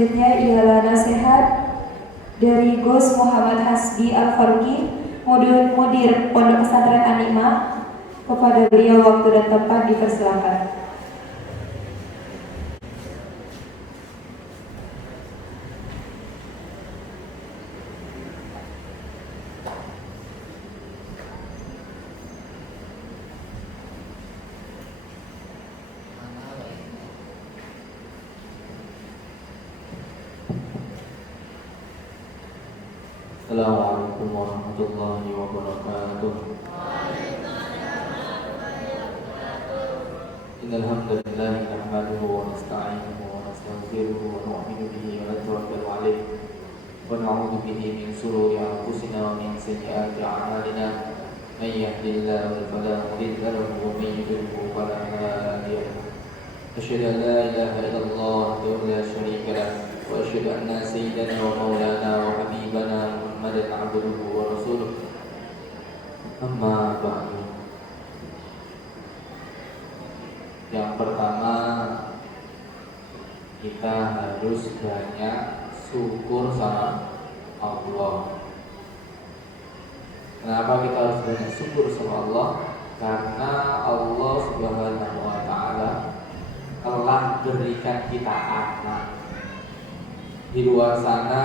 selanjutnya ialah nasihat dari Gus Muhammad Hasbi Al-Farqi, Mudir Pondok Pesantren An-Nikmah. Kepada beliau waktu dan tempat dipersilakan. Assalamualaikum warahmatullahi wabarakatuh. Innal hamdalillah nahmaduhu wa nasta'inuhu wa nastaghfiruhu wa nu'minu bihi wa natawakkalu 'alaihi wa na'udzu bihi min shururi anfusina wa min sayyiati a'malina. May yahdihillahu fala mudilla lahu wa may yudlil fala hadiya lahu. Asyhadu an la ilaha illallah wahdahu la syarika lahu wa asyhadu anna sayyidana wa maulana wa habibana Muhammadan abduhu wa rasuluh. Amma ba'du. Yang pertama, kita harus banyak syukur sama Allah. Kenapa kita harus banyak syukur sama Allah? Karena Allah Subhanahu wa ta'ala telah berikan kita anak. Di luar sana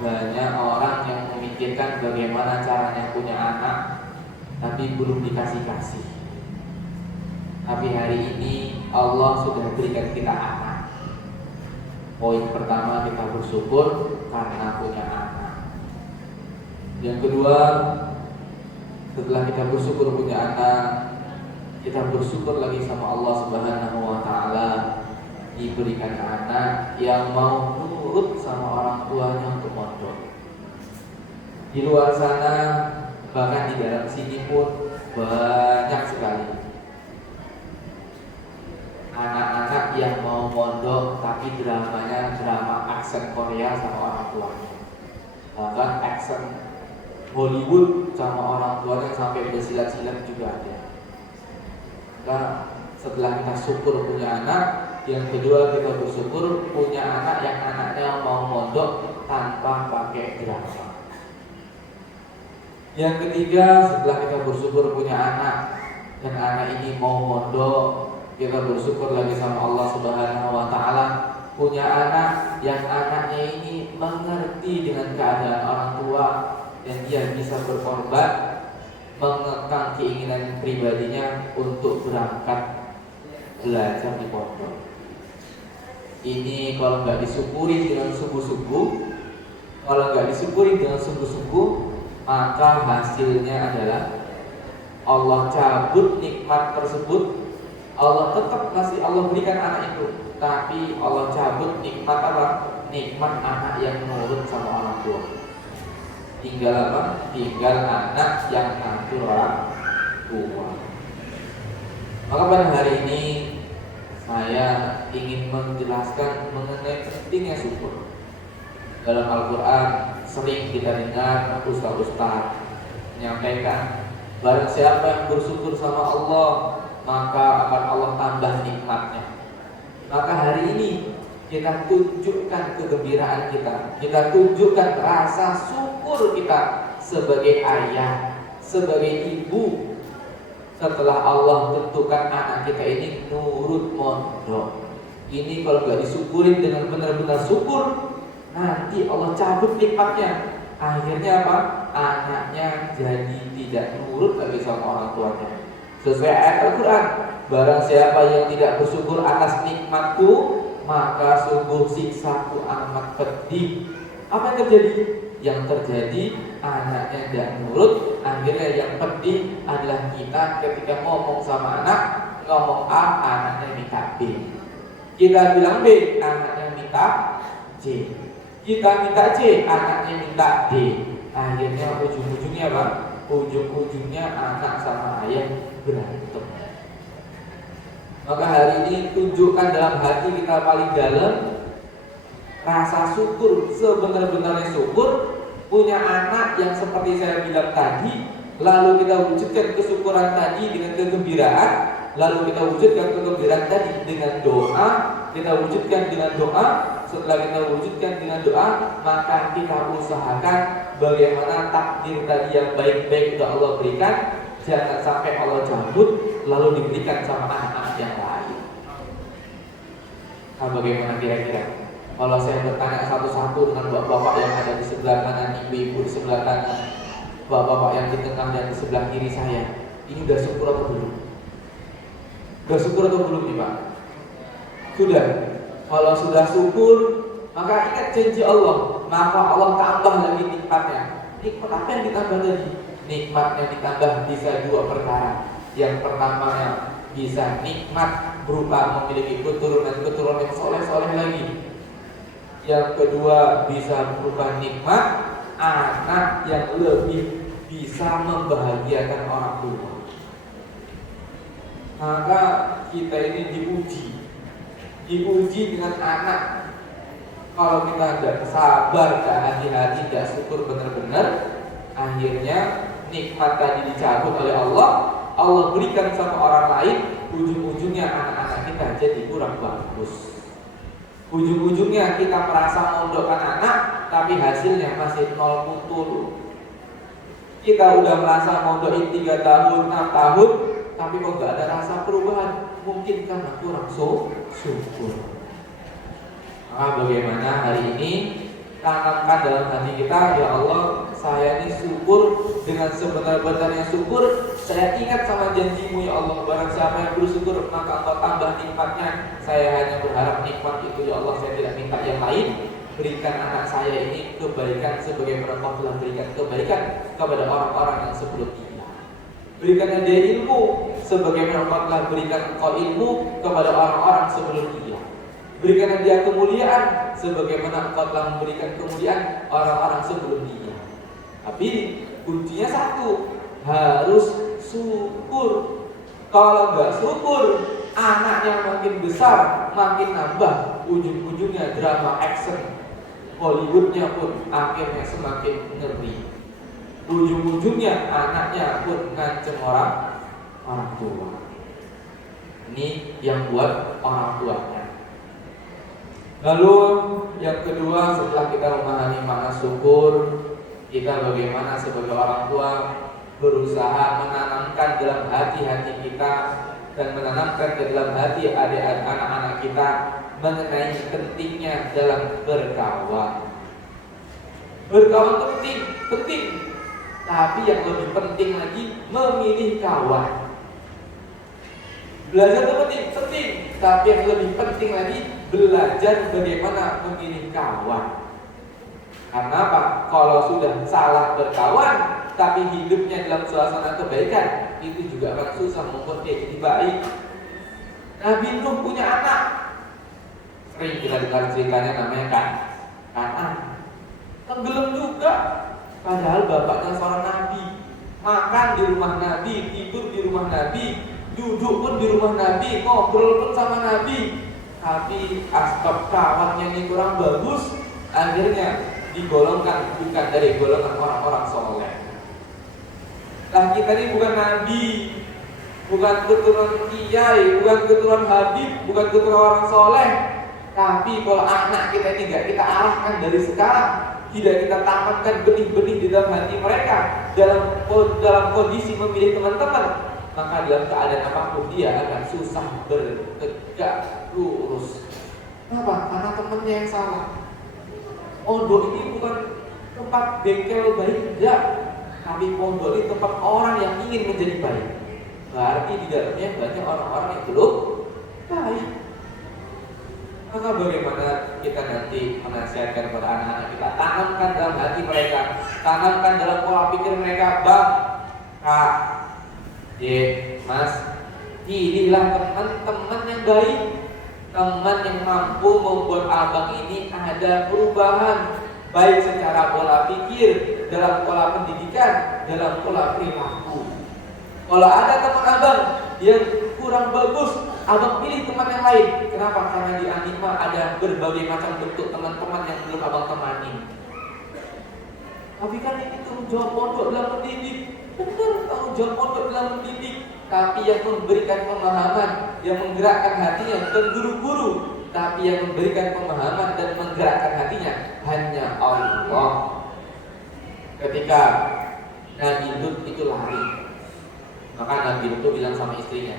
banyak orang yang memikirkan bagaimana caranya punya anak, tapi belum dikasih-kasih. Tapi hari ini Allah sudah berikan kita anak. Poin pertama, kita bersyukur karena punya anak. Yang kedua, setelah kita bersyukur punya anak, kita bersyukur lagi sama Allah Subhanahu wa ta'ala diberikan anak yang mau nurut sama orang tuanya untuk mondok. Di luar sana, bahkan di dalam sini pun banyak sekali anak-anak yang mau mondok tapi dramanya drama aksen Korea sama orang tuanya, bahkan aksen Hollywood sama orang tuanya sampai bersilat-silat juga ada. Maka setelah kita syukur punya anak, yang kedua kita bersyukur punya anak yang anaknya mau mondok tanpa pakai drama. Yang ketiga, setelah kita bersyukur punya anak dan anak ini mau mondok, kita bersyukur lagi sama Allah Subhanahu wa ta'ala punya anak yang anaknya ini mengerti dengan keadaan orang tua dan dia bisa berkorban mengekang keinginan pribadinya untuk berangkat belajar di pondok. Ini kalau nggak disyukuri dengan sungguh-sungguh, maka hasilnya adalah Allah cabut nikmat tersebut. Allah tetap masih Allah berikan anak itu, tapi Allah cabut nikmat apa? Nikmat anak yang nurut sama orang tua. Tinggal apa? Tinggal anak yang ngatur orang tua. Maka pada hari ini saya ingin menjelaskan mengenai pentingnya syukur. Dalam Al-Quran sering kita dengar ustaz-ustaz menyampaikan, barang siapa yang bersyukur sama Allah, maka akan Allah tambah nikmatnya. Maka hari ini kita tunjukkan kegembiraan kita, kita tunjukkan rasa syukur kita sebagai ayah, sebagai ibu, setelah Allah tentukan anak kita ini nurut mondok. Ini kalau nggak disyukurin dengan benar-benar syukur, nanti Allah cabut nikmatnya. Akhirnya apa? Anaknya jadi tidak nurut lagi sama orang tuanya. Sesuai ayat Al-Quran, barang siapa yang tidak bersyukur atas nikmatku, maka sungguh siksaku amat pedih. Apa yang terjadi? Yang terjadi anaknya tidak nurut. Akhirnya yang pedih adalah kita ketika ngomong sama anak, ngomong A, anaknya minta B. Kita bilang B, anaknya minta C. Kita minta C, anaknya minta D. Akhirnya ujung-ujungnya apa? Ujung-ujungnya anak sama ayah berantem. Maka hari ini tunjukkan dalam hati kita paling dalam rasa syukur, sebenar-benarnya syukur punya anak yang seperti saya bilang tadi. Lalu kita wujudkan kesyukuran tadi dengan kegembiraan, lalu kita wujudkan kegembiraan tadi dengan doa, kita wujudkan dengan doa. Setelah kita wujudkan dengan doa, maka kita usahakan bagaimana takdir tadi yang baik-baik itu Allah berikan, jangan sampai Allah cabut lalu diberikan sama anak-anak yang lain. Nah, bagaimana kira-kira? Kalau saya bertanya satu-satu dengan bapak-bapak yang ada di sebelah kanan, ibu-ibu di sebelah kanan, bapak-bapak yang di tengah dan di sebelah kiri saya, ini udah syukur atau belum? Udah syukur atau belum nih Pak? Sudah. Kalau sudah syukur, maka ingat janji Allah, maka Allah tambah lagi nikmatnya. Nikmat apa yang ditambah tadi? Nikmat yang ditambah bisa dua perkara. Yang pertama bisa nikmat berupa memiliki keturunan yang soleh-soleh lagi. Yang kedua bisa berupa nikmat anak yang lebih bisa membahagiakan orang tua. Maka kita ini diuji dengan anak. Kalau kita tidak sabar, tidak hati-hati, tidak syukur benar-benar, akhirnya nikmat tadi dicabut oleh Allah, Allah berikan sama orang lain, ujung-ujungnya anak-anak kita jadi kurang bagus. Ujung-ujungnya kita merasa mondokkan anak, tapi hasilnya masih 0 putul. Kita udah merasa mondokin 3 tahun, 6 tahun, tapi kok gak ada rasa perubahan. Mungkin karena kurang syukur. Maka bagaimana hari ini tanamkan dalam hati kita, ya Allah, saya ini syukur dengan sebenar-benarnya syukur. Saya ingat sama janjimu ya Allah, barang siapa yang bersyukur maka Engkau tambah nikmatnya. Saya hanya berharap nikmat itu ya Allah, saya tidak minta yang lain. Berikan anak saya ini kebaikan sebagaimana Engkau telah berikan kebaikan kepada orang-orang yang sebelum dia. Berikan dia ilmu sebagaimana Engkau telah berikan Engkau ilmu kepada orang-orang sebelum dia. Berikan dia kemuliaan sebagaimana Engkau telah memberikan kemuliaan orang-orang sebelum dia. Tapi kuncinya satu, harus syukur. Kalau nggak syukur, anaknya makin besar, makin nambah, ujung-ujungnya drama action, Hollywoodnya pun akhirnya semakin ngeri. Ujung-ujungnya anaknya pun ngancem orang tua. Ini yang buat orang tuanya. Lalu yang kedua, setelah kita memahami makna syukur, kita bagaimana sebagai orang tua berusaha menanamkan dalam hati-hati kita dan menanamkan ke dalam hati adik-adik anak-anak kita mengenai pentingnya dalam berkawan. Berkawan penting, tapi yang lebih penting lagi memilih kawan. Belajar itu penting, tapi yang lebih penting lagi belajar bagaimana memilih kawan. Karena apa? Kalau sudah salah berkawan, tapi hidupnya dalam suasana kebaikan, itu juga akan susah membuat dia jadi baik. Nabi Nuh punya anak, sering kita dengar ceritanya, namanya Kanan. Tenggelam juga, padahal bapaknya seorang nabi. Makan di rumah nabi, tidur di rumah nabi, duduk pun di rumah nabi, ngobrol pun sama nabi. Tapi asbab kawannya ini kurang bagus, akhirnya digolongkan bukan dari golongan orang-orang soleh. Nah, kita ini bukan nabi, bukan keturunan kiai, bukan keturunan habib, bukan keturunan orang soleh. Tapi kalau anak kita ini tidak kita arahkan dari sekarang, tidak kita tanamkan benih-benih di dalam hati mereka, dalam kondisi memilih teman-teman, maka dalam keadaan apapun dia akan susah bertegak lurus. Kenapa? Karena temannya yang salah. Pondok ini bukan tempat bengkel baik, tidak. Tapi pondok ini tempat orang yang ingin menjadi baik. Berarti di dalamnya banyak orang-orang yang belum baik. Maka bagaimana kita nanti menasihatkan kepada anak-anak kita, tanamkan dalam hati mereka, tanamkan dalam pola pikir mereka, Bang, Kak, Mas, pilihlah teman-teman yang baik, teman yang mampu membuat abang ini ada perubahan, baik secara pola pikir, dalam pola pendidikan, dalam pola perilaku. Kalau ada teman abang yang kurang bagus, abang pilih teman yang lain. Kenapa? Karena di Anima ada berbagai macam bentuk teman-teman yang belum abang temani. Tapi kan ini tanggung jawab pondok dalam mendidik. Benar, tanggung jawab pondok dalam mendidik. Tapi yang memberikan pemahaman, yang menggerakkan hatinya, dan guru-guru tapi yang memberikan pemahaman dan menggerakkan hatinya hanya Allah. Ketika Nabi Lut itu lari, maka Nabi Lut itu bilang sama istrinya,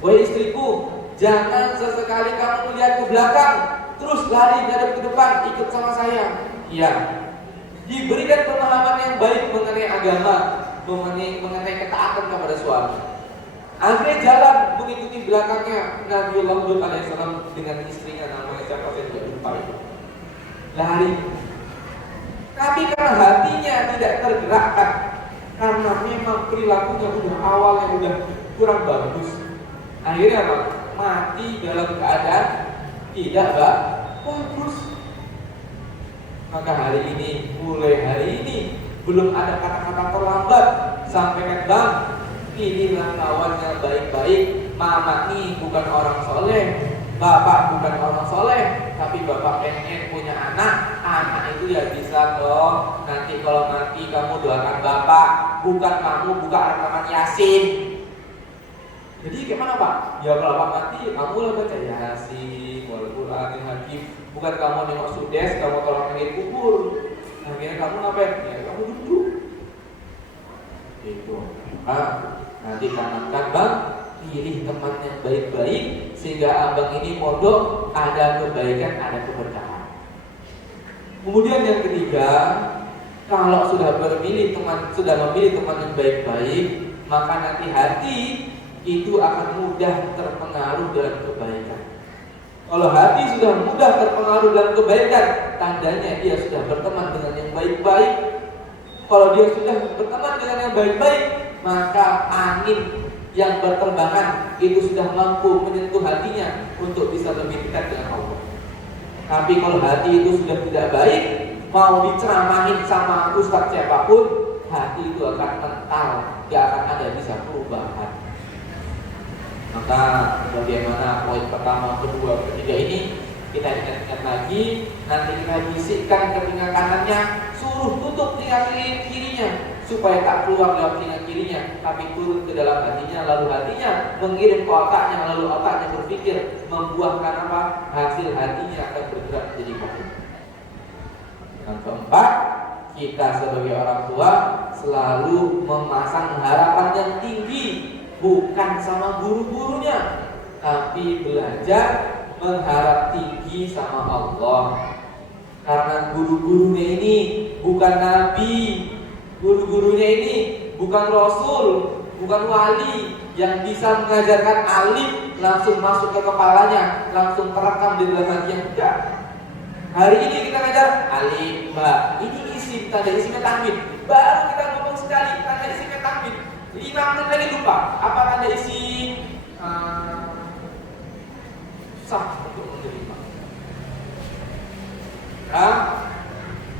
"Wahai istriku, jangan sesekali kamu melihat ke belakang terus lari dari ke depan, ikut sama saya." Iya, diberikan pemahaman yang baik mengenai agama, mengenai ketaatan kepada suami. Akhirnya jalan mengikuti belakangnya Nabiullah Lut alaihissalam dengan istrinya, namanya siapa saya juga lupa itu. Lari. Tapi karena hatinya tidak tergerakkan, karena memang perilakunya awalnya udah kurang bagus, akhirnya apa? Mati dalam keadaan tidak bagus. Maka mulai hari ini belum ada kata-kata terlambat. Sampaikan, "Bang, inilah kawannya baik-baik. Mama nih bukan orang soleh, bapak bukan orang soleh, tapi bapak pengen punya anak. Anak itu ya bisa kok. Nanti kalau mati kamu doakan bapak, bukan kamu buka rekaman Yasin." Jadi gimana Pak? Ya kalau bapak mati, kamu lah baca Yasin, Al-Quran, Hakim. Bukan kamu nengok sudes, kamu tolong ngeliat kubur. Akhirnya kamu ngapain? Ya kamu duduk. Itu. Nanti tanamkan, Bang, pilih teman yang baik-baik sehingga abang ini mondok ada kebaikan, ada keberkahan. Kemudian yang ketiga, kalau sudah memilih teman yang baik-baik, maka nanti hati itu akan mudah terpengaruh dalam kebaikan. Kalau hati sudah mudah terpengaruh dalam kebaikan, tandanya dia sudah berteman dengan yang baik-baik. Kalau dia sudah berteman dengan yang baik-baik, maka angin yang berterbangan itu sudah mampu menyentuh hatinya untuk bisa lebih dekat dengan Allah. Tapi kalau hati itu sudah tidak baik, mau diceramahin sama ustadz siapapun, hati itu akan mental, tidak akan ada bisa perubahan. Maka bagaimana poin pertama, kedua, ketiga ini kita ingat-ingat lagi. Nanti kita bisikkan ke telinga kanannya, suruh tutup telinga kirinya supaya tak keluar lewat telinga kirinya, tapi turun ke dalam hatinya, lalu hatinya mengirim ke otaknya, lalu otaknya berpikir, membuahkan apa? Hasil hatinya akan bergerak menjadi baik. Yang keempat, kita sebagai orang tua selalu memasang harapan yang tinggi, bukan sama guru-gurunya, tapi belajar mengharap tinggi sama Allah. Karena guru-gurunya ini bukan nabi, guru-gurunya ini bukan rasul, bukan wali yang bisa mengajarkan alif langsung masuk ke kepalanya, langsung terekam di dalam hatinya. Enggak. Hari ini kita ngajar alif, ba, ini isim, tanda isimnya tanwin. Baru kita ngomong sekali tanda isimnya tanwin, 5 menit lagi lupa apa tanda isim sah untuk menerima.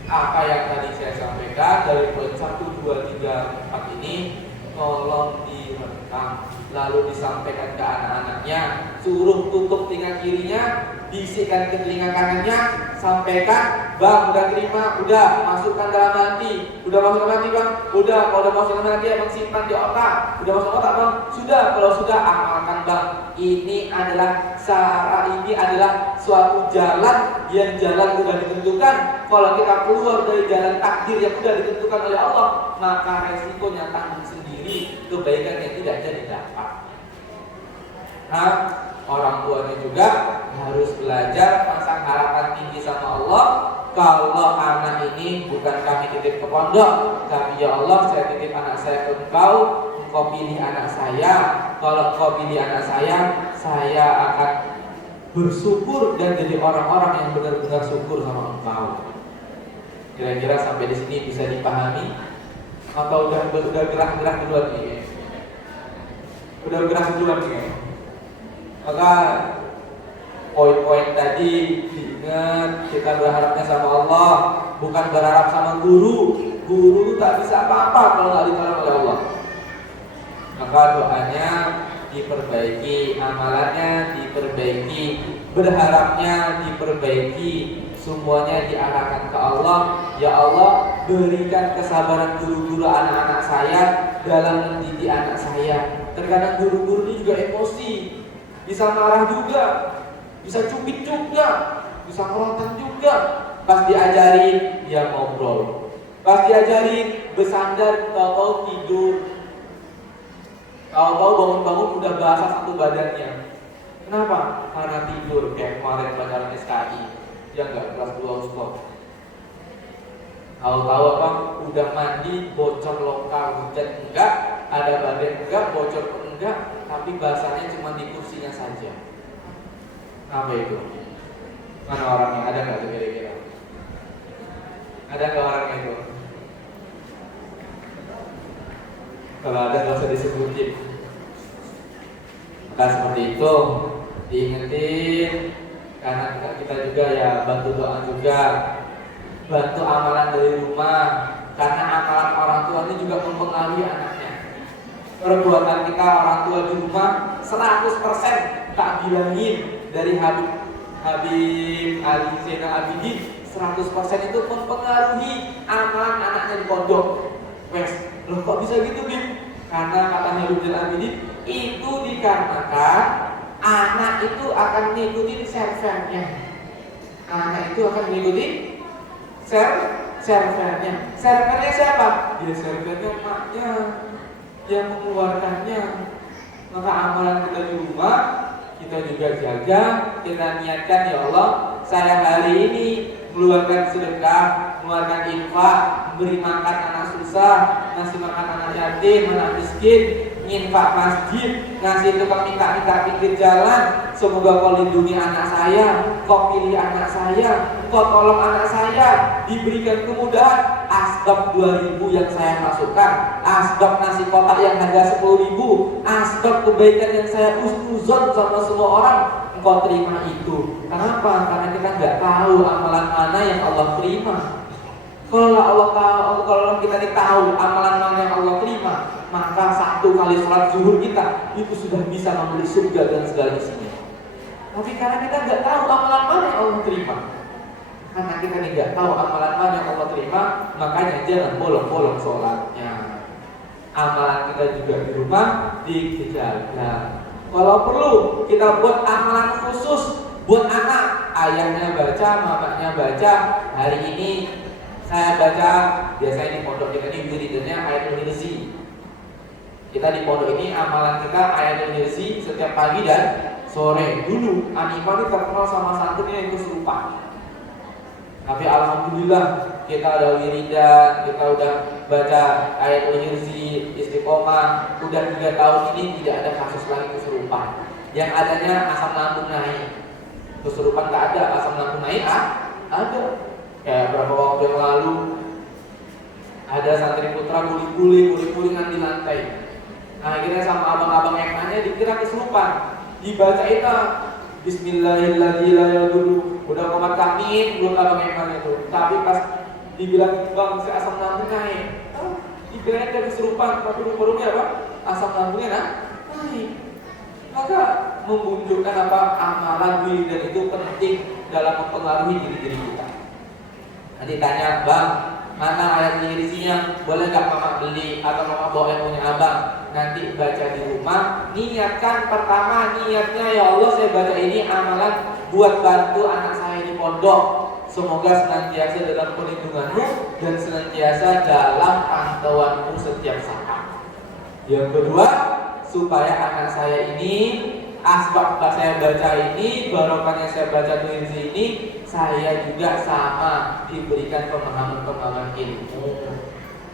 Apa yang tadi saya sampaikan dari poin 1, 2, 3, 4 ini tolong direkam, lalu disampaikan ke anak-anaknya, suruh tutup telinga kirinya, bisikkan ke telinga kanannya, sampaikan, "Bang, udah terima, udah masukkan dalam hati." "Udah masuk dalam hati, Bang." "Udah." "Kalau udah masuk dalam hati, Abang simpan di otak." "Udah masuk otak, Bang." "Sudah." "Kalau sudah, amalkan, Bang." Ini adalah suatu jalan yang sudah ditentukan. Kalau kita keluar dari jalan takdir yang sudah ditentukan oleh Allah, maka resikonya tanggung sendiri, kebaikan yang tidak jadi dapat. Orang tuanya juga harus belajar pasang harapan tinggi sama Allah. Kalau anak ini bukan kami titip ke pondok, tapi ya Allah, saya titip anak saya ke Engkau pilih anak saya. Kalau Engkau pilih anak saya akan bersyukur dan jadi orang-orang yang benar-benar syukur sama Engkau. Kira-kira sampai di sini bisa dipahami? Atau udah gerak-gerak duluan nih? Udah gerak duluan nih? Maka poin-poin tadi diingat, kita berharapnya sama Allah, bukan berharap sama guru. Guru tak bisa apa-apa kalau nggak ditolong oleh Allah. Maka doanya diperbaiki, amalannya diperbaiki, berharapnya diperbaiki, semuanya diarahkan ke Allah. Ya Allah, berikan kesabaran guru-guru anak-anak saya dalam mendidik anak saya. Terkadang guru-guru ini juga emosi, bisa marah juga, bisa cubit juga, bisa kerotan juga. Pas diajarin dia ngobrol, pas diajarin bersandar, tahu-tahu tidur, tahu-tahu bangun-bangun udah basah satu badannya. Kenapa? Karena tidur. Kayak kemarin pelajaran SKI, dia nggak kelas 2 stop. Tahu-tahu apa? Udah mandi, bocor lokal, hujan enggak, ada badai enggak, bocor pun enggak, tapi basahnya cuma di kursinya saja. Apa itu? Mana orangnya? Ada nggak tuh kira-kira? Ada nggak orangnya itu? Kalau ada nggak usah disebutin. Maka seperti itu diingetin, karena kita juga ya bantu doa juga, bantu amalan dari rumah, karena amalan orang tua ini juga mempengaruhi anaknya. Perbuatan kita orang tua di rumah 100% tak bilangin dari Habib Ali Zainal Abidin, 100% itu mempengaruhi amalan anaknya di pondok. Wes, loh kok bisa gitu Bim? Karena kata Habib Zainal Abidin, itu dikarenakan anak itu akan ngikutin servernya. Anak itu akan ngikutin servernya. Servernya siapa? Ya servernya maknya yang mengeluarkannya. Maka amalan kita di rumah kita juga jaga, kita niatkan, ya Allah, saya hari ini mengeluarkan sedekah, mengeluarkan infak, memberi makan anak susah, ngasih makan anak yatim, anak miskin, infak masjid, ngasih tukang minta-minta pinggir jalan. Semoga kau lindungi anak saya, kau pilih anak saya, kau tolong anak saya, diberikan kemudahan. Asbab 2.000 yang saya masukkan, asbab nasi kotak yang harga 10.000, asbab kebaikan yang saya uzon sama semua orang, engkau terima itu. Kenapa? Karena kita nggak tahu amalan mana yang Allah terima. Kalau Allah tahu, kalau kita tahu amalan mana yang Allah terima, maka 1 kali sholat zuhur kita itu sudah bisa membeli surga dan segala isinya. Tapi karena kita nggak tahu amalan mana yang Allah terima, karena kita nggak tahu amalan mana yang Allah terima, makanya jangan bolong-bolong sholatnya. Amalan kita juga di rumah dijaga. Kalau perlu kita buat amalan khusus buat anak, ayahnya baca, mamanya baca. Hari ini saya baca, biasanya di pondok kita ini wiridannya Ayatul Kursi. Kita di pondok ini amalan kita Ayatul Kursi setiap pagi dan sore. Dulu Anima ini terkenal sama santrinya yang kesurupan. Tapi alhamdulillah kita ada wiridan, kita udah baca Ayatul Kursi, istiqomah. Udah 3 tahun ini tidak ada kasus lagi kesurupan. Yang adanya asam lambung naik. Kesurupan tak ada, asam lambung naik ada. Kayak beberapa waktu yang lalu ada santri putra guling-gulingan di lantai. Nah akhirnya sama abang-abang yang nanya dikira kesurupan. Dibacain Bismillahirrahmanirrahim dulu. Udah komat kami belum abang yang nanya tuh. Tapi pas dibilang bang si asam lambung naik, dikira ada kesurupan. Tapi rupanya apa? Asam lambungnya naik. Maka menunjukkan apa amalan wiridan itu penting dalam mempengaruhi diri kita. Nanti tanya, bang, mana ayat kursinya? Boleh nggak mama beli atau mama bawa yang punya abang? Nanti baca di rumah. Niatkan pertama, niatnya ya Allah saya baca ini amalan buat bantu anak saya di pondok. Semoga senantiasa dalam perlindunganmu dan senantiasa dalam pantauanmu setiap saat. Yang kedua, supaya anak saya ini asbab saya baca ini, barokahnya saya baca kursi ini, saya juga sama diberikan pemahaman ilmu.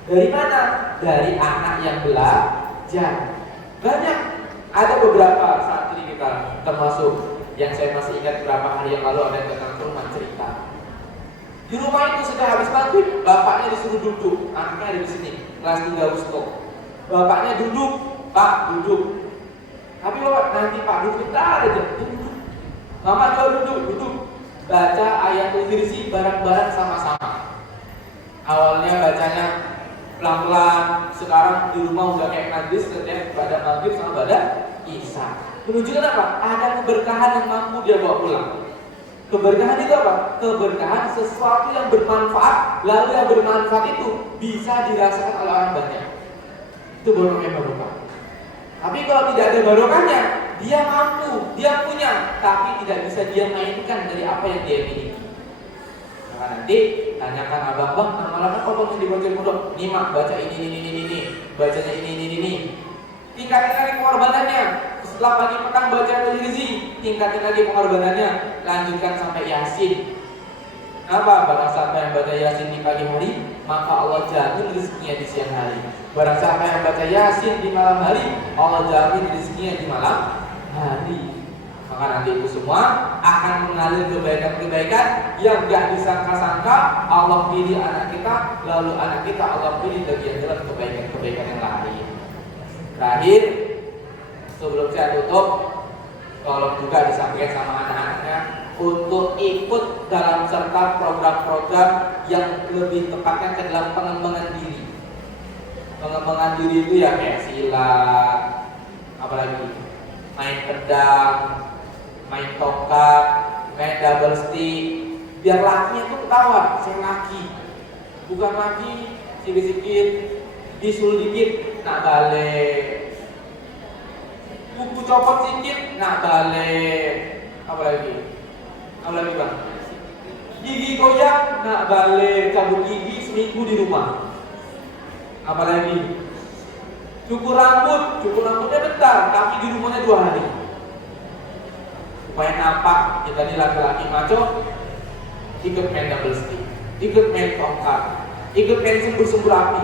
Dari mana? Dari anak yang belajar. Banyak. Ada beberapa santri kita, termasuk yang saya masih ingat beberapa hari yang lalu ada yang datang ke rumah cerita. Di rumah itu sudah habis maghrib, bapaknya disuruh duduk, anaknya ada di sini, kelas 3 Wusto. Bapaknya duduk, Pak duduk. Tapi bapak nanti Pak duduk aja, duduk. Mama juga duduk. Baca Ayatul Kursi bareng-bareng sama-sama. Awalnya bacanya pelan-pelan, sekarang di rumah udah kayak majlis setiap pada maghrib sama pada isya. Menunjukkan apa? Ada keberkahan yang mampu dia bawa pulang. Keberkahan itu apa? Keberkahan sesuatu yang bermanfaat, lalu yang bermanfaat itu bisa dirasakan oleh orang banyak. Itu barokah. Tapi kalau tidak ada barokahnya, Dia mampu, dia punya, tapi tidak bisa dia mainkan dari apa yang dia miliki. Maka nanti tanyakan abang, nama apa yang dibaca pondok? Nih mak, baca ini, bacanya ini. Tingkatin lagi pengorbanannya. Setelah pagi petang baca Al-Rizzi, tingkatin lagi pengorbanannya. Lanjutkan sampai Yasin. Kenapa? Barang siapa yang baca Yasin di pagi hari, maka Allah jamin rezekinya di siang hari. Barang siapa yang baca Yasin di malam hari, Allah jamin rezekinya di malam hari. Maka nanti itu semua akan mengalir kebaikan-kebaikan yang gak disangka-sangka. Allah pilih anak kita, lalu anak kita Allah pilih bagian dalam kebaikan-kebaikan yang lain. Terakhir, sebelum saya tutup, tolong juga disampaikan sama anak-anaknya untuk ikut dalam serta program-program yang lebih tepatnya ke dalam pengembangan diri. Pengembangan diri itu ya kayak silat, apalagi main pedang, main tongkat, main double stick. Biar lakinya tuh ketawa, saya laki, bukan laki sikit-sikit, bisul dikit, nak balik, kuku copot sedikit, nak balik, apalagi bang, gigi goyang, nak balik, cabut gigi seminggu di rumah, apalagi cukur rambutnya bentar, tapi di rumahnya 2 hari. Supaya nampak kita ini laki-laki maco, ikut main double stick, ikut main tongkat, ikut main sembur api.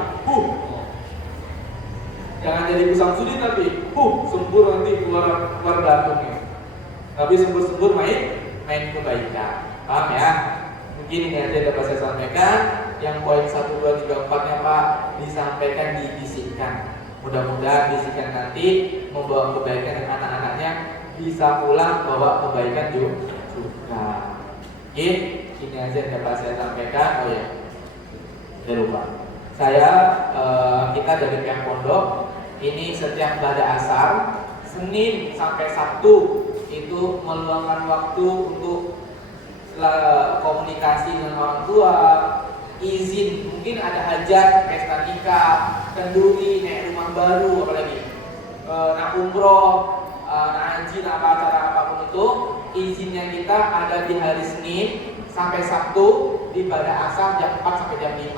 Jangan jadi pusang sudi tapi sembur nanti keluar datungnya. Tapi sembur main kebaikan. Paham ya? Mungkin ini aja dapat saya sampaikan. Yang poin 1, 2, 3, 4 nya Pak disampaikan, dibisikkan. Mudah-mudahan bisikan nanti membawa kebaikan dan anak-anaknya bisa pulang bawa kebaikan juga. Oke, ini aja yang dapat saya sampaikan. Oh ya, saya lupa. Kita dari pihak pondok ini setiap pada asar Senin sampai Sabtu itu meluangkan waktu untuk komunikasi dengan orang tua, izin, mungkin ada hajat, pesta nikah, kenduri, naik rumah baru, apalagi nak umroh, nak haji, nak acara apapun itu, izinnya kita ada di hari Senin sampai Sabtu di pada asar jam 4 sampai jam 5.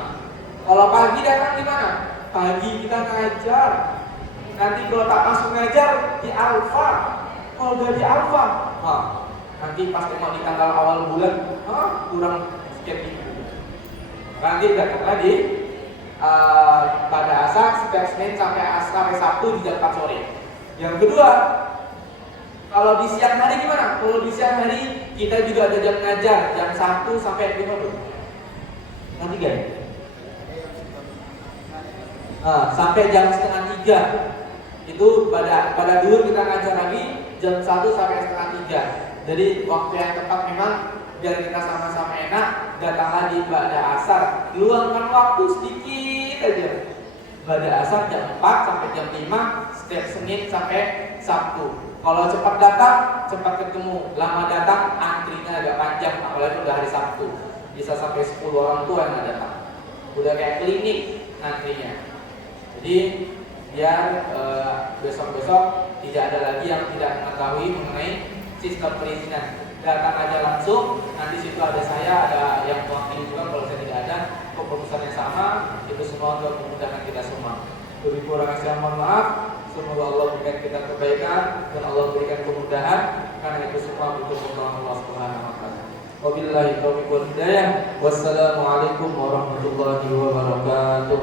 Kalau pagi datang di mana? Pagi kita ngajar. Nanti kalau tak masuk ngajar di Alfa. Kalau udah di Alfa, nanti pas mau di tanggal awal bulan, kurang sekian minggu. Nanti datang lagi pada asar setiap Senin sampai Sabtu di jam 4 sore. Yang kedua, kalau di siang hari gimana? Kalau di siang hari kita juga ada jam ngajar jam 1 sampai 5 dulu. Nanti kan? Sampai jam setengah 3. Itu pada dulu kita ngajar lagi jam 1 sampai setengah 3. Jadi waktu yang tepat memang biar kita sama-sama enak, datanglah di pada asar, luangkan waktu sedikit aja. Pada asar jam 4 sampai jam 5 setiap Senin sampai Sabtu. Kalau cepat datang, cepat ketemu. Lama datang, antrinya agak panjang, apalagi udah hari Sabtu. Bisa sampai 10 orang tua yang datang. Udah kayak klinik antrinya. Jadi biar besok-besok tidak ada lagi yang tidak mengetahui mengenai sistem perizinan. Datang aja langsung, nanti situ ada saya, ada yang mewakili juga kalau saya tidak ada, keputusan yang sama, itu semua untuk memudahkan kita semua. Lebih kurang saya mohon maaf, semoga Allah berikan kita kebaikan dan Allah berikan kemudahan, karena itu semua butuh pertolongan Allah Subhanahu wa taala. Wabillahi taufiq wal hidayah. Wassalamualaikum warahmatullahi wabarakatuh.